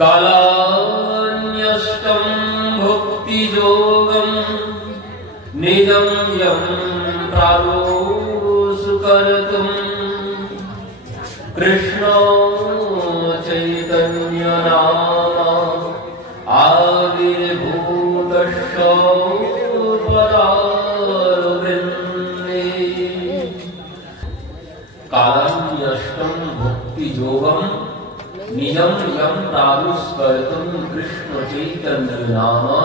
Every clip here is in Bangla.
कालान्यष्टं भक्तियोगं निजं यं प्रालोसुकर्तुं कृष्णो चैतन्यनामा आविर्भूतस्य पदारविन्दे। कालान्यष्टं भक्तियोगं निजं यं प्रालुस्कर्तुं कृष्ण चैतन्य नामा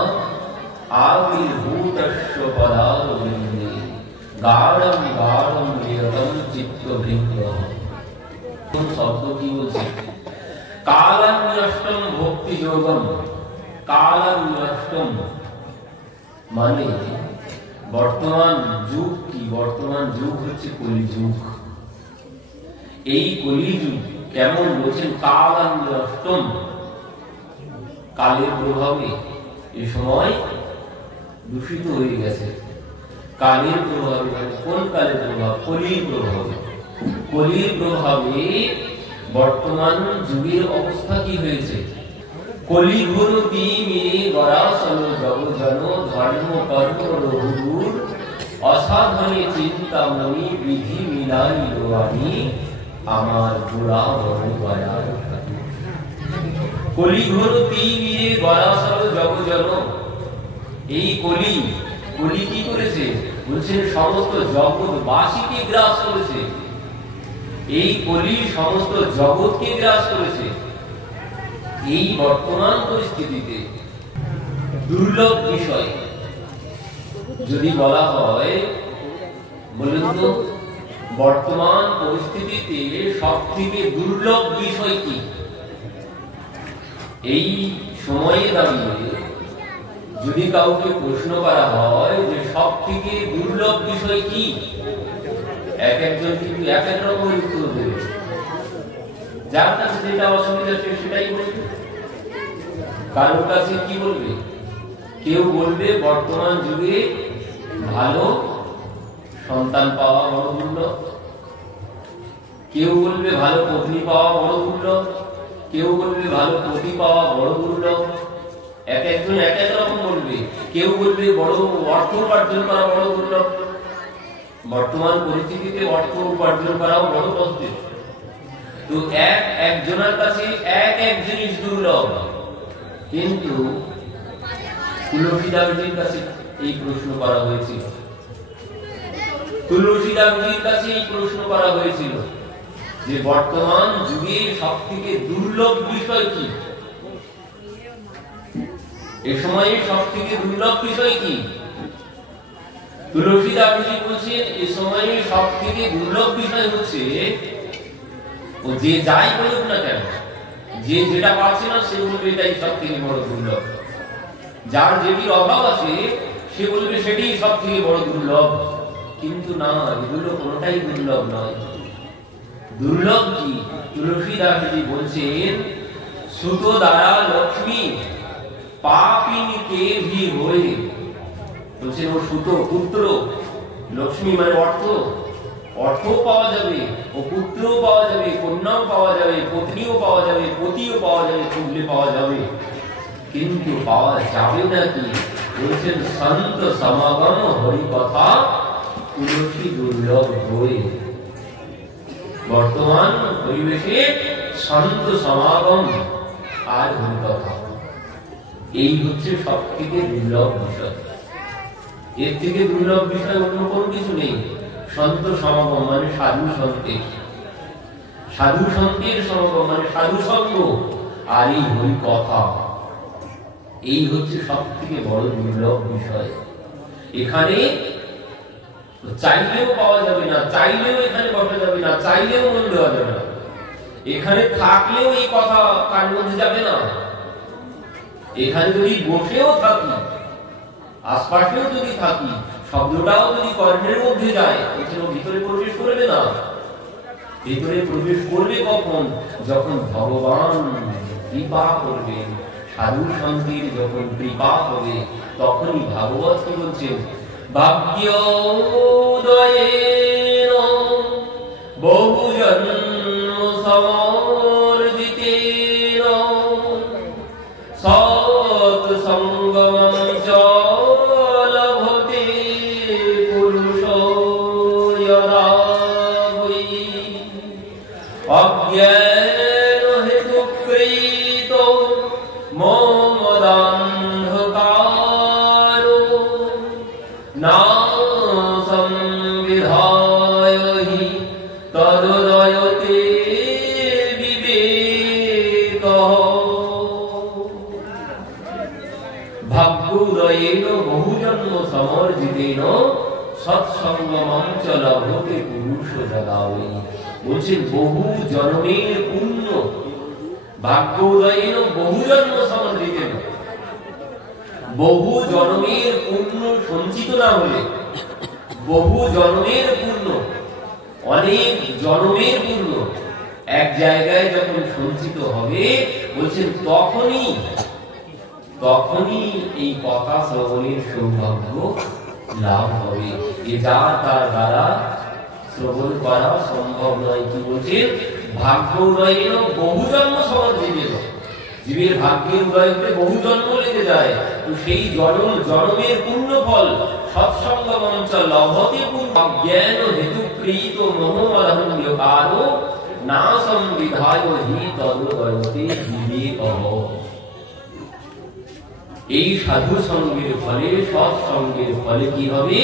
आविर्भूतस्य पदारविन्दे। गाढं गाढं नियतं चित्तभृङ्गः। शब्द की बोलছে कालान्यष्टं भक्तियोगं। कालान्यष्टं মানে বর্তমান যুগ কি? বর্তমান যুগ হচ্ছে কলিযুগ। এই কলিযুগ কেমন বলছেন? কালান্যষ্টম, কালের প্রভাবে এই সময় দূষিত হয়ে গেছে। কালের প্রভাবে মানে কোন কালের প্রভাব? কলির প্রভাবে। কলির প্রভাবে বর্তমান যুগের অবস্থা কি হয়েছে? কলি গুরু তিমি গরাসল জগজন ধর্ম কর্ম রহুর অসাধনে চিন্তামণি বিধি মিলাই রোয়ানি আমার গোড়া বড় দয়ার। কলি ঘোর তিমিরে গরাসল জগজন। এই কলি, কলি কি করেছে বলছেন? সমস্ত জগৎবাসীকে গ্রাস করেছে। এই কলি সমস্ত জগৎকে গ্রাস করেছে। এই বর্তমান পরিস্থিতিতে দুর্লভ বিষয় যদি বলা হয়, বলুন তো বর্তমান পরিস্থিতিতে সবথেকে দুর্লভ বিষয় কি? এই সময়ে দাঁড়িয়ে যদি কাউকে প্রশ্ন করা হয় যে সবথেকে দুর্লভ বিষয় কি, এক একজন কিন্তু এক এক রকমের উত্তর দেবে। যার কাছে যেটা অসুবিধা সে সেটাই বলবে। কারোর কাছে কি বলবে? কেউ বলবে বর্তমান যুগে ভালো সন্তান পাওয়া বড় দুর্লভ, কেউ বলবে ভালো পত্নী পাওয়া বড় দুর্লভ, কেউ বলবে ভালো পতি পাওয়া বড় দুর্লভ। এক একজন এক এক রকম বলবে। কেউ বলবে বড় অর্থ উপার্জন করা বড় দুর্লভ। বর্তমান পরিস্থিতিতে অর্থ উপার্জন করাও বড় কষ্টের। তো একজনের কাছে এক এক জিনিস দুর্লভ। কিন্তু তুলসীদাসজির কাছে এই প্রশ্ন করা হয়েছিল। তুলসীদাসজির কাছে এই প্রশ্ন করা হয়েছিল যে বর্তমান যুগে সবথেকে দুর্লভ বিষয় কি? এ সময়ে সবথেকে দুর্লভ বিষয় কি? তুলসীদাসজি বলছেন এ সময়ে সবথেকে দুর্লভ বিষয় হচ্ছে ও যে যাই বলুক না কেন, যে যেটা পাচ্ছে না সে বলবে এটাই সবথেকে বড় দুর্লভ। যার যেটির অভাব আছে সে বলবে সেটাই সবথেকে বড় দুর্লভ। কিন্তু না, এগুলো কোনোটাই দুর্লভ নয়। দুর্লভ কি? তুলসীদাসজি বলছেন সুতো দ্বারা লক্ষ্মী পাপিনী কে ভি হয়ে। বলছেন ও সুতো পুত্র, লক্ষ্মী মানে অর্থ, অর্থ পাওয়া যাবে, ও পুত্রও পাওয়া যাবে, কন্যাও পাওয়া যাবে, পত্নীও পাওয়া যাবে, পতিও পাওয়া যাবে, খুঁজলে পাওয়া যাবে। কিন্তু পাওয়া যাবে না কি? বলছেন সন্ত সমাগম হরি কথা তুলসী দুর্লভ হয়ে। বর্তমান পরিবেশে সন্ত সমাগম আর হরি কথা, এই হচ্ছে সব থেকে দুর্লভ বিষয়। এর থেকে দুর্লভ বিষয় অন্য কোনো কিছু নেই। সন্ত সমাগম মানে সাধু সন্তের, সাধু সন্তের সমাগম মানে সাধু সঙ্গ, আর এই হরি কথা, এই হচ্ছে সব থেকে বড় দুর্লভ বিষয়। এখানে চাইলেও পাওয়া যাবে না, চাইলেও এখানে বসা যাবে না, চাইলেও মন দেওয়া যাবে না। এখানে থাকলেও এই কথা কার মধ্যে যাবে না। এখানে যদি বসেও থাকি, আশপাশেও যদি থাকি, শব্দটাও যদি কর্ণের মধ্যে যায়, এখানে ভিতরে প্রবেশ করবে না। ভিতরে প্রবেশ করবে কখন? যখন ভগবান কৃপা করবেন, সাধু সন্তের যখন কৃপা হবে, তখনই ভাগবত কি বলছেন? ভাগ্যোদয়েন বহু জন্ম সমর্জিতেন সৎসঙ্গমং চ লভতে পুরুষো যদা বৈ অজ্ঞান হেতুকৃত মমদান্ধকারো না সংবিধায় হি তদুদয়তে বিবেকঃ ভাগ্যোদয়েন বহুজন্ম সমর্জিতেন সৎসঙ্গমং চ লভতে পুরুষো যদা বৈ বলছেন বহু জন্মের পুণ্য ভাগ্যোদয়েন বহুজন্ম সমর্জিতেন বহু জন্মের পুণ্য সঞ্চিত না হলে বহু জন্মের পুণ্য অনেক জন্মের পুণ্য এক জায়গায় যখন সঞ্চিত হবে বলছেন তখনই এই কথা শ্রবণের সৌভাগ্য লাভ হবে যা তার দ্বারা শ্রবণ করা সম্ভব নয়। কি বলছেন ভাগ্যোদয়েন বহু জন্ম সমর্জিতেন জীবের ভাগ্যের উদয় হতে বহু জন্ম লেগে যায় তো সেই জন্মের পূর্ণ ফল সৎসঙ্গমং চ লভতে অজ্ঞান হেতুকৃত মোহমদাহ্যকারো না সংবিধায় হি তদুদয়তে বিবেকঃ এই সাধু সঙ্গের ফলে সৎসঙ্গের ফলে কি হবে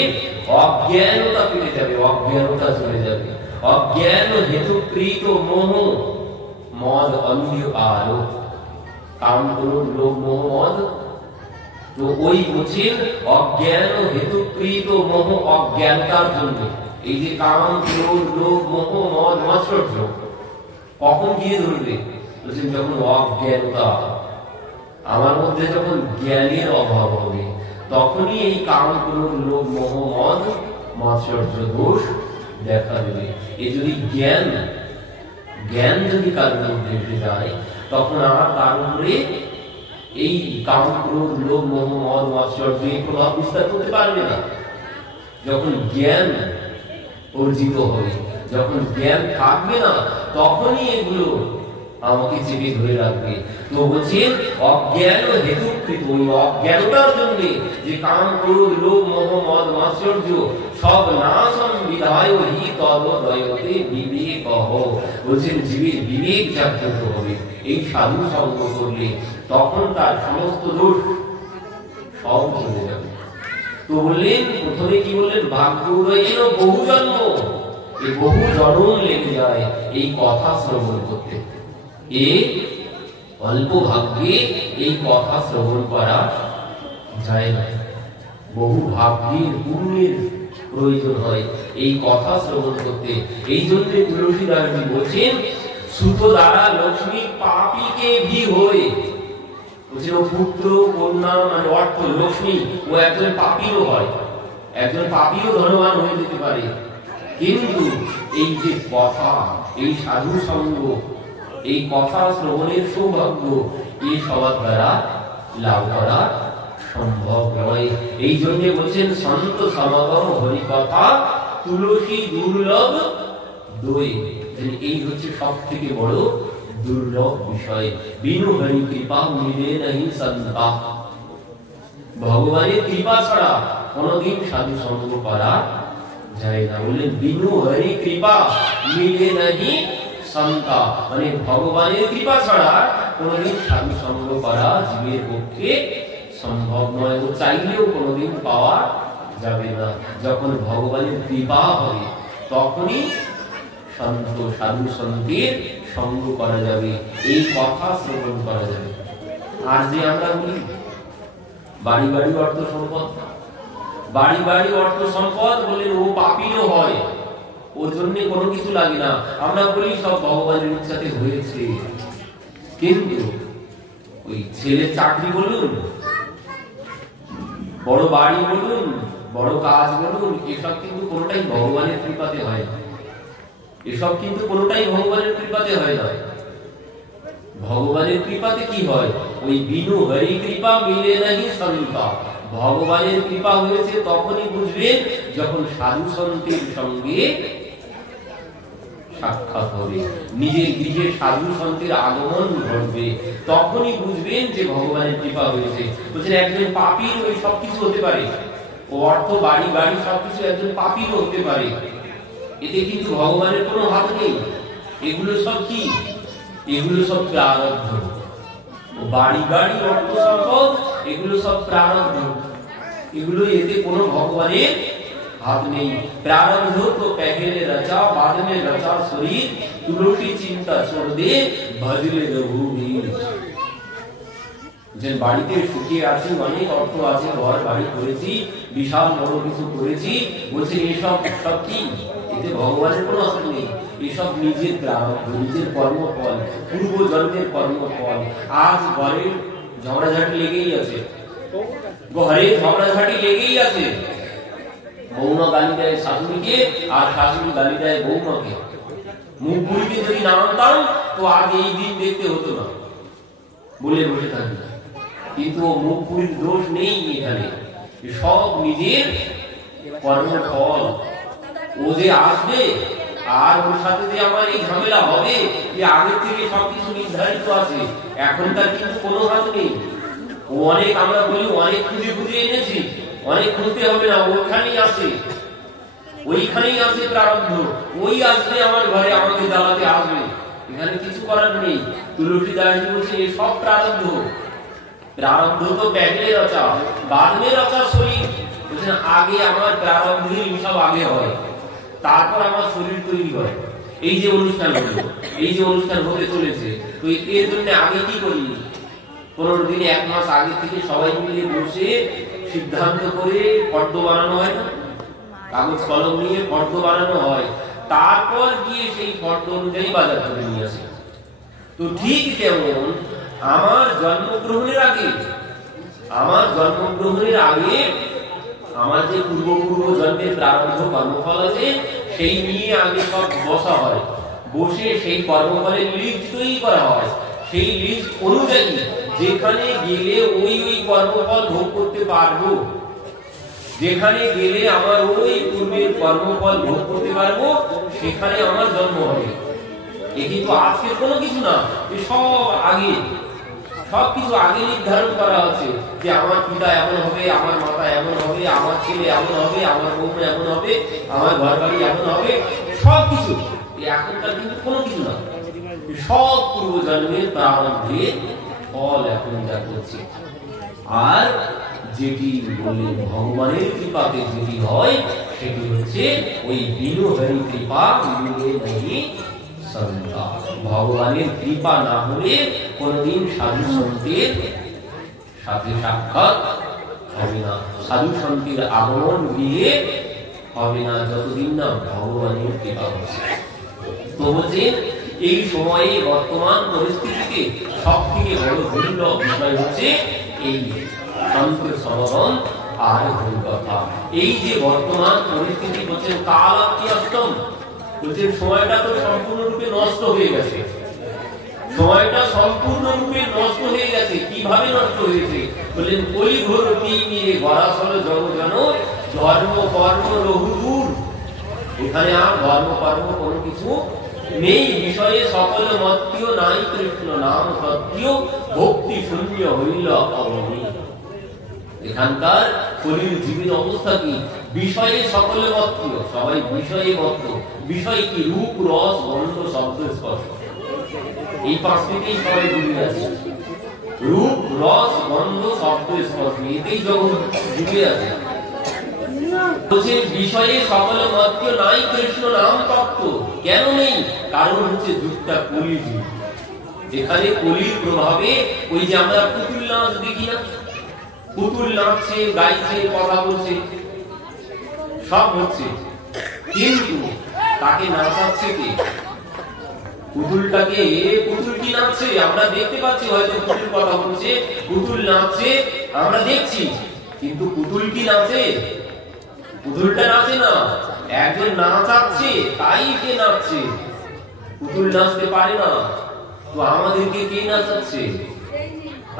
অজ্ঞানতা কেটে যাবে অজ্ঞানতা চলে যাবে অজ্ঞান হেতুকৃত মোহ মদ অন্ধকার কারণ হলো লোভ মোহ মদ তো ওই বলছেন অজ্ঞান হেতুকৃত মোহ অজ্ঞানতার জন্য এই যে কারণ ক্রোধ লোভ মোহ মদ মাৎসর্য কখন গিয়ে ধরবে বলছেন যখন অজ্ঞানতা আমার মধ্যে যখন জ্ঞানের অভাব হবে তখনই এই কারণ ক্রোধ লোভ মোহ মদ মাৎসর্য দোষ দেখা দেবে এই যদি জ্ঞান যদি কারোর মধ্যে এসে যায় তখন আমার তার উপরে এই কাম ক্রোধ লোভ মোহ মদ মাৎসর্য এই প্রভাব বিস্তার করতে পারবে না। যখন জ্ঞান অর্জিত হবে যখন জ্ঞান থাকবে না তখনই এগুলো আমাকে চেপে ধরে রাখবে। তো বলছেন অজ্ঞান হেতুকৃত ওই অজ্ঞানতার জন্য যে কাম ক্রোধ লোভ মোহ মদ মাৎসর্য সব না সংবিধায় হি তদুদয়তে বিবেকঃ বলছেন জীবের বিবেক জাগ্রত হবে এই সাধু সঙ্গ করলে তখন তার সমস্ত দোষ সব চলে যাবে। তো বললেন প্রথমে কি বললেন ভাগ্যোদয়েন বহু জন্ম এই বহু জন্ম লেগে যায় এই কথা শ্রবণ করতে এই অল্প ভাগ্যে এই কথা শ্রবণ করা যায় না বহু ভাগ্যের পুণ্যের প্রয়োজন হয় এই কথা শ্রবণ করতে। এই জন্য তুলসীদাসজি বলছেন সুত দ্বারা লক্ষ্মী পাপীকে ভি হয়ে বলছেন ও পুত্র কন্যা মানে অর্থ লক্ষ্মী ও একজন পাপীও হয় একজন পাপীও ধনবান হয়ে যেতে পারে কিন্তু এই যে কথা এই সাধু সঙ্গ এই কথা শ্রবণের সৌভাগ্য এই সবার দ্বারা লাভ করা সম্ভব নয়। এই জন্য বলছেন সন্ত সমাগম হরি কথা তুলসী দুর্লভ দই এই হচ্ছে সব থেকে বড় দুর্লভ বিষয়। বিনু হরি কৃপা মিলে নাহি সন্তা ভগবানের কৃপা ছাড়া কোনদিন সাধু সঙ্গ করা যায় না। বললেন বিনু হরি কৃপা মিলে নাহি সন্তা মানে ভগবানের কৃপা ছাড়া কোনদিন সাধু সঙ্গ করা জীবের পক্ষে সম্ভব নয় ও চাইলেও কোনদিন পাওয়া যাবে না। যখন ভগবানের কৃপা হবে তখনই সন্ত সাধু সন্তের সঙ্গ করা যাবে এই কথা শ্রবণ করা যাবে। আর যে আমরা বলি বাড়ি বাড়ি অর্থ সম্পদ বাড়ি বাড়ি অর্থ সম্পদ বললেন ও পাপীও হয় ওর জন্য কোনো কিছু লাগে না। আমরা বলি সব ভগবানের ইচ্ছাতে হয়েছে কিন্তু ওই ছেলের চাকরি বলুন বড় বাড়ি বলুন বড় কাজ বলুন এসব কিন্তু কোনোটাই ভগবানের কৃপাতে হয় না এসব কিন্তু কোনোটাই ভগবানের কৃপাতে হয় না। ভগবানের কৃপাতে কি হয় ওই বিনু হরি কৃপা মিলে নাহি সন্তা ভগবানের কৃপা হয়েছে তখনই বুঝবেন যখন সাধু সন্তের সঙ্গে সাক্ষাৎ হবে, নিজের গৃহে সাধু সন্তের আগমন ঘটবে, তখনই বুঝবেন যে ভগবানের কৃপা হয়েছে। বলছেন একজন পাপীর ওই সবকিছু হতে পারে, ও অর্থ বাড়ি গাড়ি সবকিছু একজন পাপীরও হতে পারে, এতে কিন্তু ভগবানের কোনো হাত নেই। এগুলো সব কি? এগুলো সব প্রারব্ধ। বাড়ি গাড়ি অর্থ সম্পদ এগুলো সব প্রারব্ধ, এগুলো এতে কোনো ভগবানের हाथ नहीं। प्रारब्ध तो पहले रचा बाद में रचा शरीर, तुलसी चिंता छोड़ दे भजले रघुवीर। যে বাড়িতে সুখী আছি, অনেক অর্থ আছে, ঘর বাড়ি করেছি, বিশাল বড় কিছু করেছি, বলছে এসব সব কি? এতে ভগবানের কোনো হাত নেই। এসব নিজের প্রারব্ধ, নিজের কর্মফল, পূর্ব জন্মের কর্মফল। আজ ঘরের ঝগড়াঝাটি লেগেই আছে, ঘরে ঝগড়াঝাটি লেগেই আছে। বৌমা গালি দেয় শাশুড়িকে আর শাশুড়ি গালি দেয় বৌমাকে। মুখ পুরিকে যদি না আনতাম তো আজ এই দিন দেখতে হতো না বলে বসে থাকি। কিন্তু ও মুখ পুরির দোষ নেই এখানে, সব নিজের কর্মফল। ও যে আসবে আর ওর সাথে যে আমার এই ঝামেলা হবে, যে আগে থেকে সবকিছু নির্ধারিত আছে, এখনকার কিন্তু কোনো হাত নেই। ও অনেক, আমরা বলি অনেক খুঁজে খুঁজে এনেছি, অনেক খুঁজতে হবে না, ওখানেই আছে, ওইখানেই আছে প্রারব্ধ। ওই আসবে আমার ঘরে, আমাকে জ্বালাতে আসবে, এখানে কিছু করার নেই। তুলসীদাস বলছে এই সব প্রারব্ধ। প্রারব্ধ তো পহলে রচা बाद में রচা শরীর। বলছেন আগে আমার প্রারব্ধের সব আগে হয়, তারপর আমার শরীর তৈরি হয়। এই যে অনুষ্ঠান হলো, এই যে অনুষ্ঠান হতে চলেছে, তো এর জন্য আগে কি করি? 15 দিন 1 মাস আগে থেকে সবাই মিলে বসে সিদ্ধান্ত করে ফর্দ বানানো হয় না, কাগজ কলম নিয়ে ফর্দ বানানো হয়, তারপর গিয়ে সেই ফর্দ অনুযায়ী বাজার করে নিয়ে আসে। তো ঠিক তেমন আমার জন্মগ্রহণের আগে, আমার জন্মগ্রহণের আগে আমার যে পূর্ব জন্মের প্রারব্ধ কর্মফল আছে, সেই নিয়ে আগে সব বসা হয়, বসে সেই কর্মফলের লিস্ট তৈরি করা হয়। সেই লিস্ট অনুযায়ী যেখানে গেলে ওই কর্মফল ভোগ করতে পারবো, যেখানে গেলে আমার ওই পূর্বের কর্মফল ভোগ করতে পারবো, সেখানে আমার জন্ম হবে। এ কিন্তু আজকের কোনো কিছু না, সব আগে, সবকিছু আগে নির্ধারণ করা আছে যে আমার পিতা এমন হবে, আমার মাতা এমন হবে, আমার ছেলে এমন হবে, আমার বৌমা এমন হবে, আমার ঘর বাড়ি এমন হবে, সবকিছু। এখনকার কিন্তু কোনো কিছু না, সব পূর্ব জন্মের প্রারব্ধের ফল এখন যা করছে। আর যেটি বলে ভগবানের কৃপাতে যেটি হয়, সেটি হচ্ছে ওই বিনোহরি কৃপা মিলে নেই সন্তান। ভগবানের কৃপা না হলে কোনদিন সাধু সন্তের সাথে সাক্ষাৎ হবে না, সাধু সন্তের আগমন গিয়ে হবে না, যতদিন না ভগবানের কৃপা হচ্ছে। তো বলছে এই সময়ে বর্তমান পরিস্থিতিতে সব থেকে বড় দুর্লভ বিষয় হচ্ছে এই সন্তের সমাগম আর হরিকথা। এই যে বর্তমান পরিস্থিতি বলছেন কাল আপনি অষ্টম, বলছেন সময়টা তো সম্পূর্ণরূপে নষ্ট হয়ে গেছে, সময়টা সম্পূর্ণরূপে নষ্ট হয়ে গেছে। কিভাবে নষ্ট হয়েছে? বললেন কলিঘোর নিয়ে গড়াচল জগজন ধর্ম কর্ম বহুদূর। এখানে আর ধর্ম কর্ম কোনো কিছু নেই, বিষয়ে সকল মত্তীয় নাই কৃষ্ণ নাম সত্য, ভক্তি শূন্য হইল অবনী। এখানকার কলির জীবন অবস্থা কি? বিষয়ে সকলে মত্তীয়, সবাই বিষয়ে মত্ত। বিষয় কি? রূপ রস গন্ধ শব্দ স্পর্শ, এই 5 থেকেই সবাই ডুবে আছে। রূপ রস গন্ধ শব্দ স্পর্শ, এতেই জগৎ ডুবে আছে। বলছে বিষয়ে সকলে মত্তীয় নাই কৃষ্ণ নাম তত্ত্ব। কেন নেই? কারণ হচ্ছে যুগটা কলির যুগ। যেখানে কলির প্রভাবে ওই যে আমরা পুতুল নাচ দেখি না, পুতুল নাচছে, গাইছে, কথা বলছে, সব হচ্ছে, কিন্তু তাকে নাচাচ্ছে কে? পুতুলটাকে। পুতুল কি নাচছে? আমরা দেখতে পাচ্ছি, হয়তো পুতুল কথা বলছে, পুতুল নাচছে, আমরা দেখছি, কিন্তু পুতুল কি নাচে? পুতুলটা নাচে না, একজন নাচাচ্ছে, তাই কে নাচছে। পুতুল নাচতে পারে না, তো আমাদেরকে কে নাচাচ্ছে?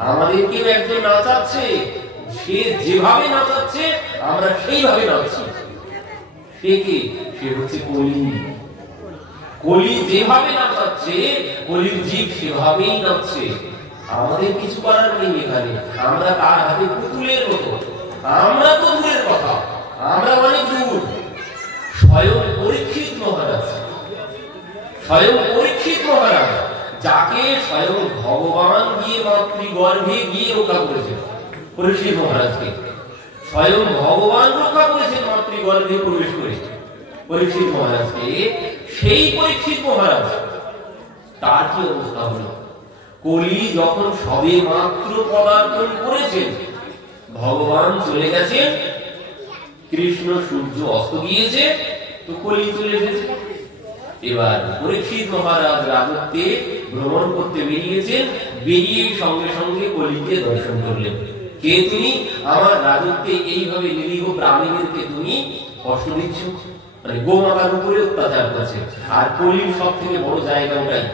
আমাদেরকে একজন নাচাচ্ছে, সে যেভাবে নাচাচ্ছে আমরা সেইভাবে নাচছি। সে কে? সে হচ্ছে কলি। কলি যেভাবে নাচাচ্ছে কলির জীব সেভাবেই নাচছে। আমাদের কিছু করার নেই এখানে, আমরা তার হাতে পুতুলের মতো। আমরা তো দূরের কথা, আমরা অনেক দূর। স্বয়ং পরীক্ষিত মহারাজ, স্বয়ং পরীক্ষিত মহারাজ, যাকে স্বয়ং ভগবান গিয়ে মাতৃগর্ভে গিয়ে রক্ষা করেছেন, পরীক্ষিত মহারাজকে স্বয়ং ভগবান রক্ষা করেছেন মাতৃগর্ভে প্রবেশ করে পরীক্ষিত মহারাজকে। সেই পরীক্ষিত মহারাজ তার কি অবস্থা হলো? কলি যখন সবে মাত্র পদার্পণ করেছেন, ভগবান চলে গেছেন, কৃষ্ণ সূর্য অস্ত গিয়েছে, তো কলি চলে এসেছে। এবার পরীক্ষিত মহারাজ রাজত্বে ভ্রমণ করতে বেরিয়েছেন, বেরিয়ে সঙ্গে সঙ্গে কলিকে দর্শন করলেন। কে তুমি? আমার রাজত্বে এইভাবে নিরীহ প্রাণীদেরকে তুমি কষ্ট দিচ্ছ, মানে গোমাতার উপরে অত্যাচার করছে। আর কলির সব থেকে বড় জায়গা ওটাই।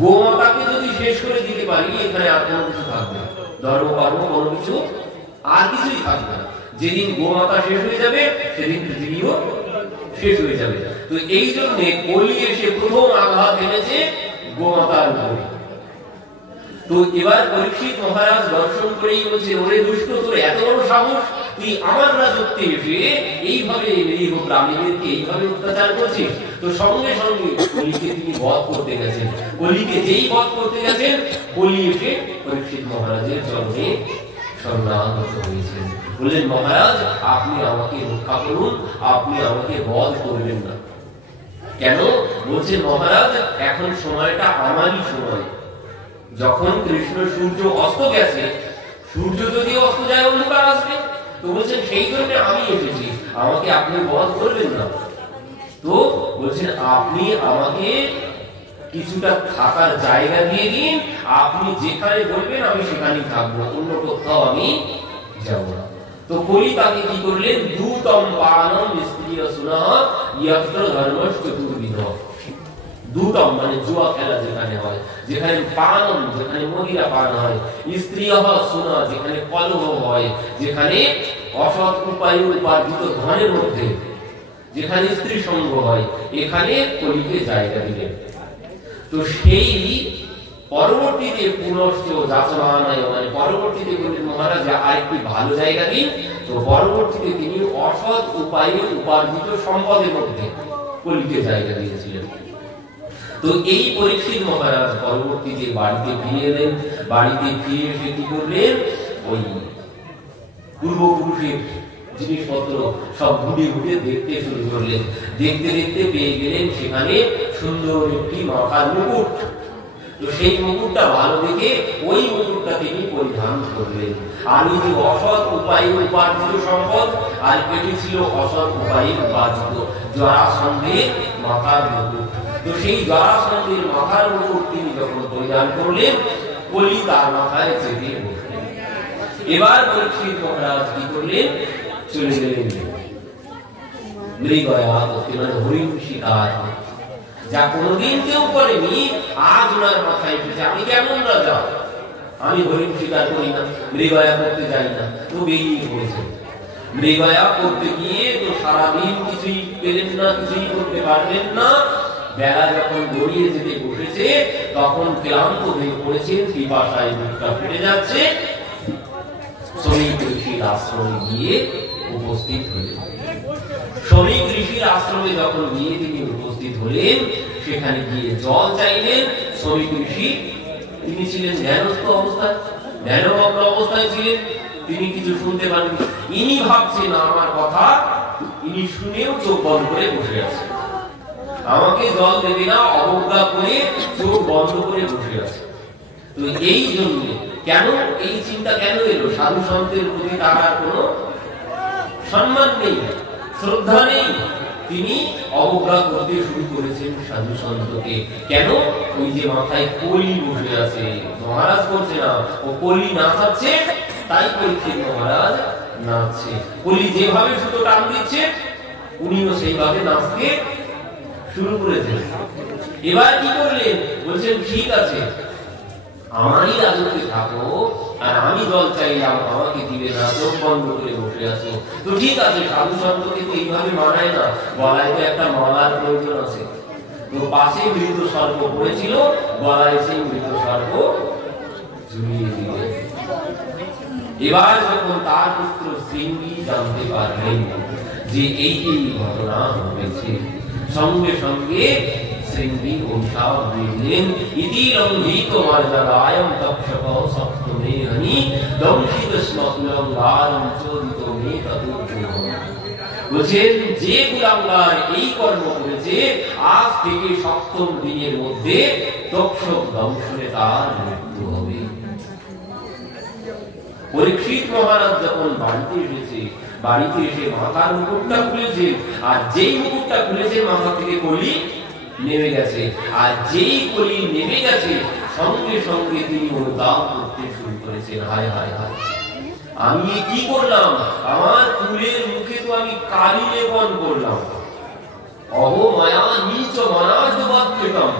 গোমাতাকে যদি শেষ করে দিতে পারি, এখানে আর কোনো কিছু থাকবে না, ধর্ম কর্ম কোনো কিছু আর কিছুই থাকবে না। যেদিন গোমাতা শেষ হয়ে যাবে, সেদিন পৃথিবীও শেষ হয়ে যাবে। তো এই জন্য কলি এসে প্রথম আঘাত এনেছে গোমাতার উপরে। তো এবার পরীক্ষিত মহারাজ দর্শন করেই বলছে, ওরে দুষ্ট, তোর এত বড় সাহস, তুই আমার রাজত্বে এসে এইভাবে নিরীহ প্রাণীদেরকে এইভাবে অত্যাচার করছিস। তো সঙ্গে সঙ্গে কলিকে তিনি বধ করতে গেছেন। কলিকে যেই বধ করতে গেছেন, কলি এসে পরীক্ষিত মহারাজের চরণে শরণাগত হয়েছেন। বললেন, মহারাজ আপনি আমাকে রক্ষা করুন, আপনি আমাকে বধ করবেন না। কেন? বলছেন, মহারাজ এখন সময়টা আমারই সময়। যখন কৃষ্ণ সূর্য অস্ত গেছে, সূর্য যদি অস্ত যায় অন্ধকার আসবে, তো বলছেন সেই জন্য আমি এসেছি, আমাকে আপনি বধ করবেন না। তো বলছেন, আপনি আমাকে কিছুটা থাকার জায়গা দিয়ে দিন, আপনি যেখানে বলবেন আমি সেখানেই থাকবো, অন্য কোথাও আমি যাব না। তো কলি তাকে কি করলেন? দূতম পানম স্ত্রীয় সুনঃ ইয়ত্র ধর্মশ্চ দুর্বিধ। দূতম মানে জুয়া খেলা যেখানে হয়, যেখানে পানম যেখানে মদিরা পান হয়, স্ত্রীয় সুনঃ যেখানে কলহ হয়, যেখানে অসৎ উপায়ে উপার্জিত ধনের মধ্যে যেখানে স্ত্রী সঙ্গ হয়, এখানে কলিকে জায়গা দিলেন। তো সেই পরবর্তীতে পুনশ্চ যাচনায়, মানে পরবর্তীতে বললেন, মহারাজ আরেকটি ভালো জায়গা দিন। তো পরবর্তীতে তিনি অসৎ উপায়ে উপার্জিত সম্পদের মধ্যে কলিকে জায়গা দিয়েছিলেন। তো এই পরীক্ষিত মহারাজ পরবর্তীতে বাড়িতে ফিরে এলেন। বাড়িতে ফিরে এসে কি করলেন? ওই পূর্বপুরুষের জিনিসপত্র সব ঘুরে ঘুরে দেখতে শুরু করলেন। দেখতে দেখতে পেয়ে গেলেন সেখানে সুন্দর একটি মাথার মুকুট। তো সেই মুকুটটা ভালো দেখে ওই মুকুটটা তিনি পরিধান করলেন। আর এই যে অসৎ উপায়ে উপার্জিত সম্পদ, আর এটি ছিল অসৎ উপায়ে উপার্জিত জরাসন্ধের মাথার মুকুট। তো সেই জরাসন্ধের মাথার মুকুট তিনি যখন পরিধান করলেন, কলি তার মাথায় চেপে বসলেন। এবার পরীক্ষিত মহারাজ কি করলেন? চলে গেলেন মৃগয়া, হরিণ শিকার, যা কোনদিন কেউ করেনি, আজ ওনার মাথায় এসেছে। আমি কেমন রাজা, আমি হরিণ শিকার করি না, মৃগয়া করতে যাই না। তো বেরিয়ে পড়েছেন। মৃগয়া করতে গিয়ে তো সারাদিন কিছুই পেলেন না, কিছুই করতে পারলেন না। বেলা যখন গড়িয়ে যেতে বসেছে, তখন ক্লান্ত হয়ে পড়েছেন, পিপাসায় বুকটা ফেটে যাচ্ছে। শ্রমিক ঋষির আশ্রমে গিয়ে উপস্থিত হলেন। শ্রমিক ঋষির আশ্রমে যখন গিয়ে তিনি উপস্থিত হলেন, সেখানে গিয়ে জল চাইলেন। শ্রমিক ঋষি তিনি ছিলেন ধ্যানস্থ অবস্থায়, ধ্যানমগ্ন অবস্থায় ছিলেন, তিনি কিছু শুনতে পাননি। ইনি ভাবছেন আমার কথা, ইনি শুনেও চোখ বন্ধ করে বসে আছে, আমাকে জল দেবে না, অবজ্ঞা করে চোখ বন্ধ করে বসে আছে। তো এই জন্য কেন এই চিন্তা কেন এলো? সাধু সন্তের প্রতি তার আর কোনো সম্মান নেই, শ্রদ্ধা নেই। তিনি অবজ্ঞা করতে শুরু করেছেন সাধু সন্তকে। কেন? ওই যে মাথায় কলি বসে আছে, মহারাজ করছে না, ও কলি নাচাচ্ছে, তাই পরীক্ষিত মহারাজ নাচছে। কলি যেভাবে সুতো টান দিচ্ছে, উনিও সেইভাবে নাচতে শুরু করেছেন। এবার কি করলেন? বলছেন, ঠিক আছে, আমারই রাজত্বে থাকো, আর আমি জল চাইলাম আমাকে দিবে না, চোখ বন্ধ করে বসে আছো। তো ঠিক আছে, সাধু সন্তকে তো এইভাবে মানায় না, গলায় তো একটা মালার প্রয়োজন আছে। তো পাশে মৃত সর্প পড়েছিল, গলায় সেই মৃত সর্প ঝুলিয়ে দিলেন। এবার যখন তার পুত্র শৃঙ্গী জানতে পারলেন যে এই ঘটনা হয়েছে, সঙ্গে সঙ্গে শৃঙ্গী অভিশাপ দিলেন, ইতি লঙ্ঘিত মর্যাদায়ম তক্ষক সপ্তমেহনি দংশিত স্মকুলম গারম চোদিত মে তদুগ্রহ। বলছেন যে কুলাঙ্গার এই কর্ম করেছে, আজ থেকে সপ্তম দিনের মধ্যে তক্ষক দংশনে তার মৃত্যু হবে। পরীক্ষিত মহারাজ যখন বাড়িতে এসেছে, বাড়িতে এসে মাথার মুকুটটা খুলেছে, আর যেই মুকুটটা খুলেছে মাথা থেকে কলি নেমে গেছে, আর যেই কলি নেমে গেছে সঙ্গে সঙ্গে তিনি অনুতাপ করতে শুরু করেছেন, হায় হায় হায়, আমি কি করলাম, আমার কুলের মুখে তো আমি কালি লেপন করলাম, অবমায়া নীচ মনাজবাদ পেতাম,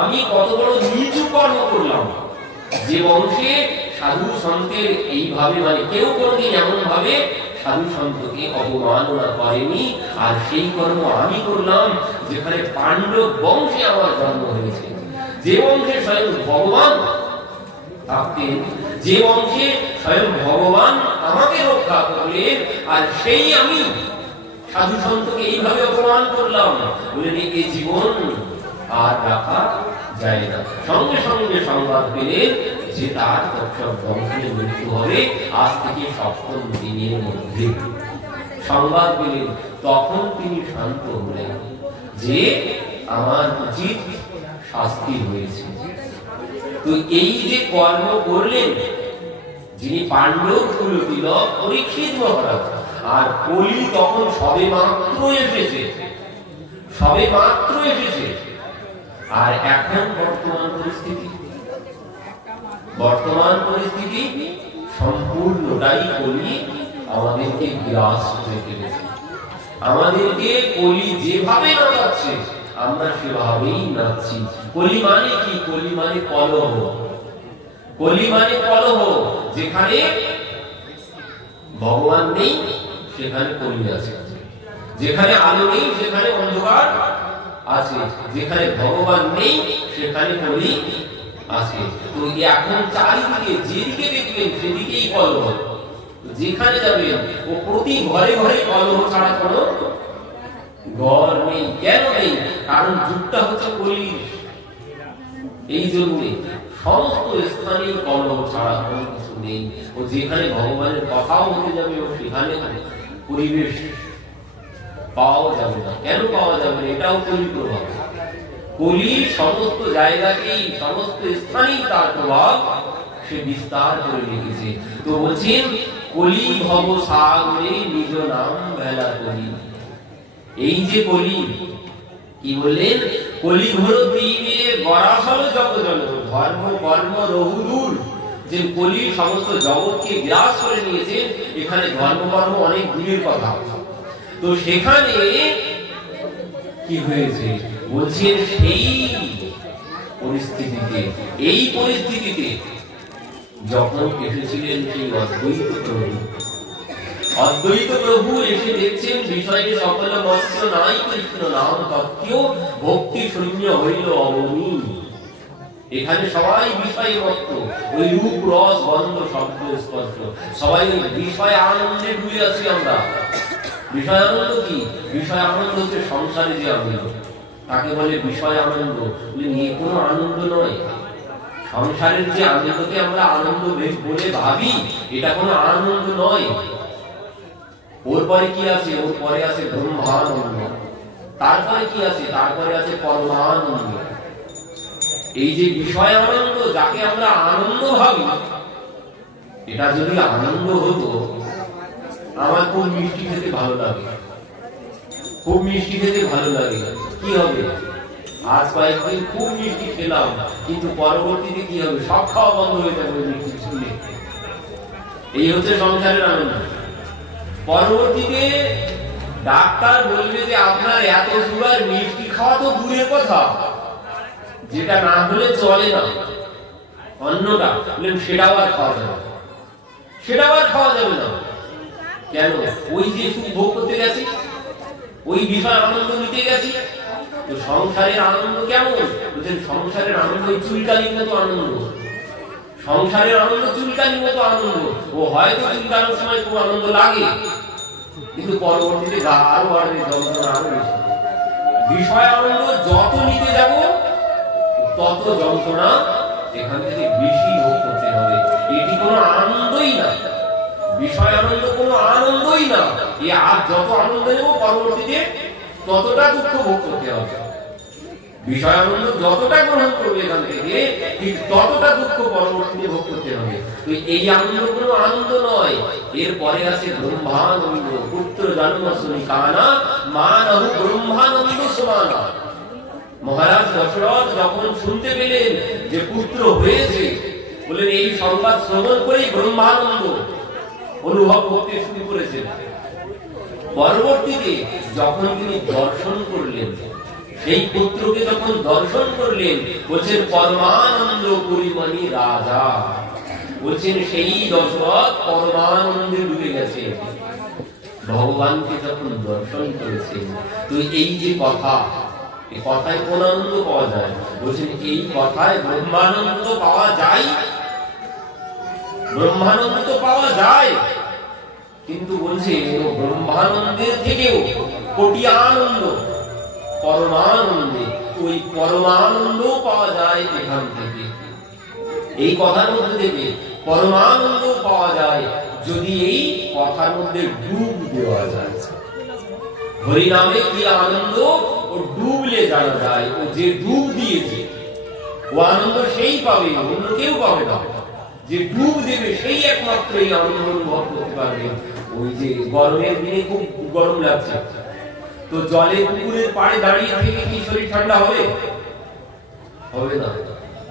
আমি কত বড় নিচু কর্ম করলাম। যে বংশে সাধু সন্তের এইভাবে, মানে কেউ কোনোদিন এমন ভাবে সাধু সন্তকে অবমাননা করেনি, আর সেই কর্ম আমি করলাম। যেখানে পাণ্ডব বংশে আমার জন্ম হয়েছে, যে বংশে স্বয়ং ভগবান থাকতেন, যে বংশে স্বয়ং ভগবান আমাকে রক্ষা করলেন, আর সেই আমি সাধু সন্তকে এইভাবে অপমান করলাম, বলে এই জীবন আর রাখা যায় না। সঙ্গে সঙ্গে সংবাদ পেলেন যে তার তক্ষক বংশের মৃত্যু হবে আজ থেকে সপ্তম দিনের মধ্যে। সংবাদ পেলেন, তখন তিনি শান্ত হলেন যে আমার উচিত শাস্তি হয়েছে। তো এই যে কর্ম করলেন যিনি পাণ্ডব কুলতিলক পরীক্ষিত মহারাজ, আর কলি তখন সবে মাত্র এসেছে, সবে মাত্র এসেছে। আর এখন বর্তমান পরিস্থিতি সম্পূর্ণটাই কলি আমাদেরকে গ্রাস করে ফেলেছে। আমাদেরকে কলি যেভাবে নাচাচ্ছে আমরা সেভাবেই নাচছি। কলি মানে কি? কলি মানে কলহ। কলি মানে কলহ। যেখানে ভগবান নেই সেখানে কলি আছে, যেখানে আলো নেই সেখানে অন্ধকার আছে, যেখানে ভগবান নেই সেখানে কলি আছে। তো এখন চারিদিকে যেদিকে দেখবেন সেদিকেই কলহ, যেখানে যাবেন ও প্রতি ঘরে ঘরে কলহ ছাড়া কোনো ঘর নেই। কেন নেই? কারণ যুগটা হচ্ছে কলির। এই জন্য সমস্ত স্থানে কলহ ছাড়া কোনো কিছু নেই। ও যেখানে ভগবানের কথাও হতে যাবে ও সেখানে পরিবেশ পাওয়া যাবে না। কেন পাওয়া যাবে না? এটাও কলি প্রভাব। কলি সমস্ত জায়গাতেই, সমস্ত স্থানেই তার প্রভাব সে বিস্তার করে রেখেছে। তো বলছেন কলি ভব সাগরে নিজ নাম বেলা কলি। এই যে কলি, কি বললেন? কলি ঘোর দিবে গরাসল জগজন, ধর্ম কর্ম রহুদূর। যে কলি সমস্ত জগৎকে গ্রাস করে নিয়েছে, এখানে ধর্ম কর্ম অনেক দূরের কথা। তো সেখানে কি হয়েছে বলছেন, সেই পরিস্থিতিতে, এই পরিস্থিতিতে যখন এসেছিলেন সেই অদ্বৈত প্রভু, অদ্বৈত প্রভু এসে দেখছেন বিষয়ে সকল মৎস্য নাই, কৃষ্ণ নাম তত্ত্ব ভক্তি শূন্য হইল অবনী। এখানে সবাই বিষয় মত্ত, ওই রূপ রস গন্ধ শব্দ স্পর্শ, সবাই বিষয় আনন্দে ডুবে আছি আমরা। বিষয় আনন্দ কি? বিষয় আনন্দ হচ্ছে সংসারে যে আনন্দ, তাকে বলে বিষয় আনন্দ। নিয়ে কোনো আনন্দ নয়। সংসারের যে আনন্দকে আমরা আনন্দ বলে ভাবি, এটা কোনো আনন্দ নয়। ওর পরে কি আছে? ওর পরে আছে ব্রহ্মানন্দ। তারপরে কি আছে? তারপরে আছে পরমানন্দ। এই যে বিষয় আনন্দ, যাকে আমরা আনন্দ ভাবি, এটা যদি আনন্দ হতো, আমার খুব মিষ্টি খেতে ভালো লাগে, খুব মিষ্টি খেতে ভালো লাগে, কি হবে? আজ কয়েকদিন খুব মিষ্টি খেলাম, কিন্তু পরবর্তীতে কি হবে? সব খাওয়া বন্ধ হয়ে যাবে মিষ্টি শুনলে। এই হচ্ছে সংসারের আনন্দ। পরবর্তীতে ডাক্তার বলবে যে আপনার এত সুগার, মিষ্টি খাওয়া তো দূরের কথা, যেটা না হলে চলে না, অন্যটা সেটাও আর খাওয়া যাবে, সেটাও আর খাওয়া যাবে না। কেন? ওই যে সুখ ভোগ করতে গেছি, ওই বিষয় আনন্দ নিতে গেছি, তো সংসারের আনন্দ কেমন? বলছেন সংসারের আনন্দ চুলকানির মতো আনন্দ। সংসারের আনন্দ চুলকানির মতো আনন্দ। ও হয়তো চুলকানোর সময় খুব আনন্দ লাগে, কিন্তু পরবর্তীতে আরো বাড়বে, যন্ত্রণা আরো বেশি। বিষয় আনন্দ যত নিতে যাব তত যন্ত্রণা এখান থেকে বেশি ভোগ করতে হবে। এটি কোনো আনন্দই না, বিষয় আনন্দ কোনো আনন্দই না। এই আর যত আনন্দ নেব পরবর্তীতে ততটা দুঃখ ভোগ করতে হবে। বিষয় আনন্দ যতটা গ্রহণ করবে এখান থেকে ঠিক ততটা দুঃখ পরবর্তীতে ভোগ করতে হবে। তো এই আনন্দ কোনো আনন্দ নয়। এরপরে আছে ব্রহ্মানন্দ। পুত্র জন্ম শুনি কানা মানহু ব্রহ্মানন্দ সমানা। মহারাজ দশরথ যখন শুনতে পেলেন যে পুত্র হয়েছে, বলেন এই সংবাদ শ্রবণ করেই ব্রহ্মানন্দ অনুভব করতে শুরু করেছেন। পরবর্তীতে যখন তিনি দর্শন করলেন, সেই পুত্রকে যখন দর্শন করলেন, বলছেন পরমানন্দ পরিমণি রাজা। বলছেন সেই দশরথ পরমানন্দে ডুবে গেছে ভগবানকে যখন দর্শন করেছেন। তো এই যে কথা, এই কথায় কোন আনন্দ পাওয়া যায়? বলছেন এই কথায় ব্রহ্মানন্দ পাওয়া যায়। ব্রহ্মানন্দ তো পাওয়া যায়, কিন্তু বলছে ব্রহ্মানন্দের থেকেও কোটি আনন্দ পরমানন্দে, ওই পরমানন্দ পাওয়া যায় এখান থেকে। এই কথার মধ্যে থেকে পরমানন্দ পাওয়া যায় যদি এই কথার মধ্যে ডুব দেওয়া যায়। হরিনামে কি আনন্দ ও ডুবলে জানা যায়। ও যে ডুব দিয়েছে ও আনন্দ সেই পাবে, অন্য কেউ পাবে না। যে ডুব দেবে সেই একমাত্র এই আনন্দ অনুভব করতে পারবে। ওই যে গরমের দিনে খুব গরম লাগছে, তো জলে পুকুরের পাড়ে দাঁড়িয়ে থেকে কি শরীর ঠান্ডা হবে? হবে না।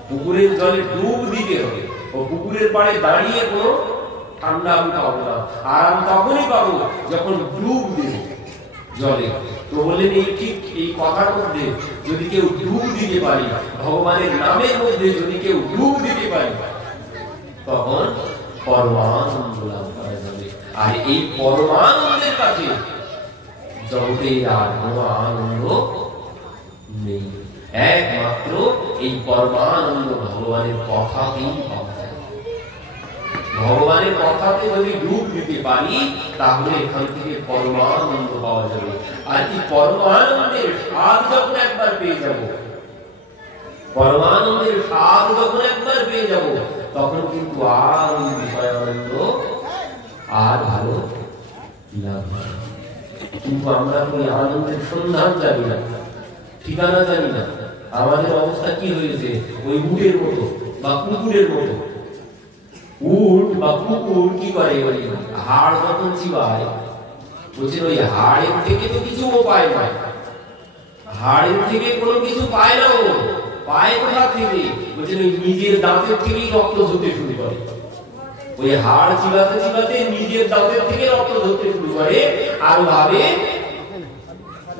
পুকুরের জলে ডুব দিতে হবে। ও পুকুরের পাড়ে দাঁড়িয়ে কোনো ঠান্ডা হবে না। আরাম তখনই পাবো যখন ডুব দেব জলে। তো বললেন এই ঠিক এই কথার মধ্যে যদি কেউ ডুব দিতে পারি, ভগবানের নামের মধ্যে যদি কেউ ডুব দিতে পারি, তখন পরমানন্দ লাভ করা যাবে। আর এই পরমানন্দের কাছে জগতে আর কোনো আনন্দ নেই। একমাত্র এই পরমানন্দ ভগবানের কথাতেই পাওয়া যায়। ভগবানের কথাতে যদি ডুব দিতে পারি, তাহলে এখান থেকে পরমানন্দ পাওয়া যাবে। আর এই পরমানন্দের স্বাদ যখন একবার পেয়ে যাব, পরমানন্দের স্বাদ যখন একবার পেয়ে যাব, তখন কিন্তু আর ওই বিষয় আনন্দ আর ভালো লাগবে। কিন্তু আমরা ওই আনন্দের সন্ধান জানি না, ঠিকানা জানি না। আমাদের অবস্থা কি হয়েছে? ওই উটের মতো বা কুকুরের মতো। উট বা কুকুর কি করে? ওই হাড় যখন চিবায়, বলছেন ওই হাড়ের থেকে তো কিছু পায় না, হাড়ের থেকে কোনো কিছু পায় না। ও পায় কোথা থেকে? বলছেন ওই নিজের দাঁতের থেকেই রক্ত ঝরতে শুরু করে। ওই হাড় চিবাতে চিবাতে নিজের দাঁতের থেকে রক্ত ঝরতে শুরু করে, আর ভাবে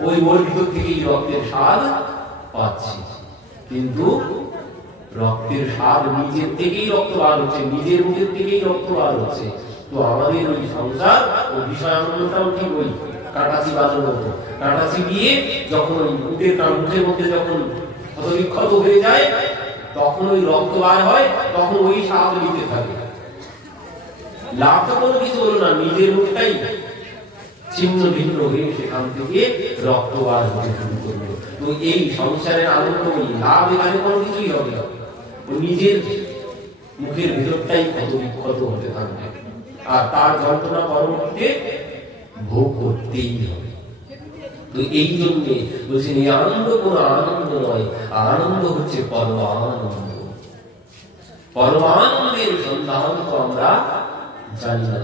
ওই ওর ভিতর থেকেই রক্তের স্বাদ পাচ্ছে। কিন্তু রক্তের স্বাদ নিজের থেকেই রক্ত বার হচ্ছে, নিজের মুখের থেকেই রক্ত বার হচ্ছে। তো আমাদের ওই সংসার ও বিষয় আনন্দটাও ঠিক ওই কাঁটা চিবানোর মতো। কাঁটা চিবিয়ে যখন ওই মুখের মুখের মধ্যে যখন ক্ষত হয়ে যায়, তখন ওই রক্ত বার হয়, তখন ওই স্বাদ নিতে থাকে। লাভ তো কোনো কিছু হলো না, নিজের মুখটাই ছিন্ন ভিন্ন হয়ে সেখান থেকে রক্ত বার হতে শুরু করলো। তো এই সংসারের আনন্দ লাভ এখানে কোনো কিছুই হবে না। ও নিজের মুখের ভিতরটাই ক্ষত বিক্ষত হতে থাকবে, আর তার যন্ত্রণা পরবর্তীতে ভোগ করতেই হবে। তো এই জন্যে বলছেন এই আনন্দ কোনো আনন্দ নয়, আনন্দ হচ্ছে পরমানন্দ। পরমানন্দের সন্ধান তো আমরা জানি না।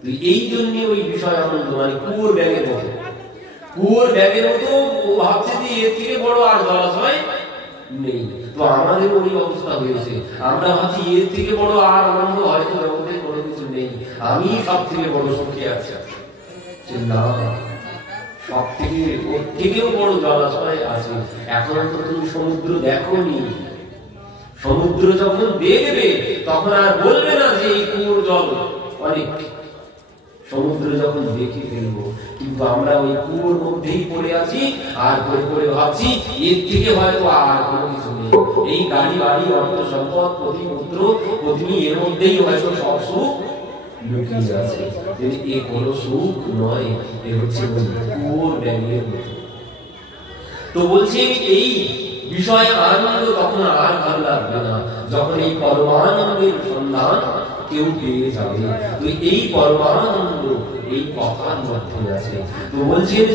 তো এই জন্য ওই বিষয় আনন্দ মানে কুয়োর ব্যাগের মতো। কুয়োর ব্যাগের মতো ও ভাবছে যে এর থেকে বড় আর জলাশয় নেই। তো আমাদের ওই অবস্থা হয়েছে, আমরা ভাবছি এর থেকে বড় আর আনন্দ হয়তো জগতে কোনো কিছু নেই, আমি সব থেকে বড় সুখী আছি। না, সব থেকে ওর থেকেও বড় জলাশয় আছে। এখন তো তুমি সমুদ্র দেখোনি। সমুদ্র যখন দেখবে তখন আর বলবে না যে এই কুয়োর জল অনেক। সমুদ্র যখন দেখে ফেলবো, কিন্তু আমরা ওই কুয়োর মধ্যেই পড়ে আছি, আর পড়ে পড়ে ভাবছি এর থেকে হয়তো আর কোনো কিছু নেই। এই গাড়ি বাড়ি অর্থ সম্পদ প্রতিপুত্র পত্নী এর মধ্যেই হয়তো সব সুখ লুকিয়ে আছে। কিন্তু এ কোনো সুখ নয়, এ হচ্ছে কুয়োর ব্যাঙের মতো। তো বলছি এই বিষয়ে আনন্দ তখন আর ভালো লাগবে না, যখন এই পরমানন্দের সন্ধান কেউ পেয়ে যাবে। তো এই পরমানন্দ এই কথার মধ্যে আছে। তো বলছেন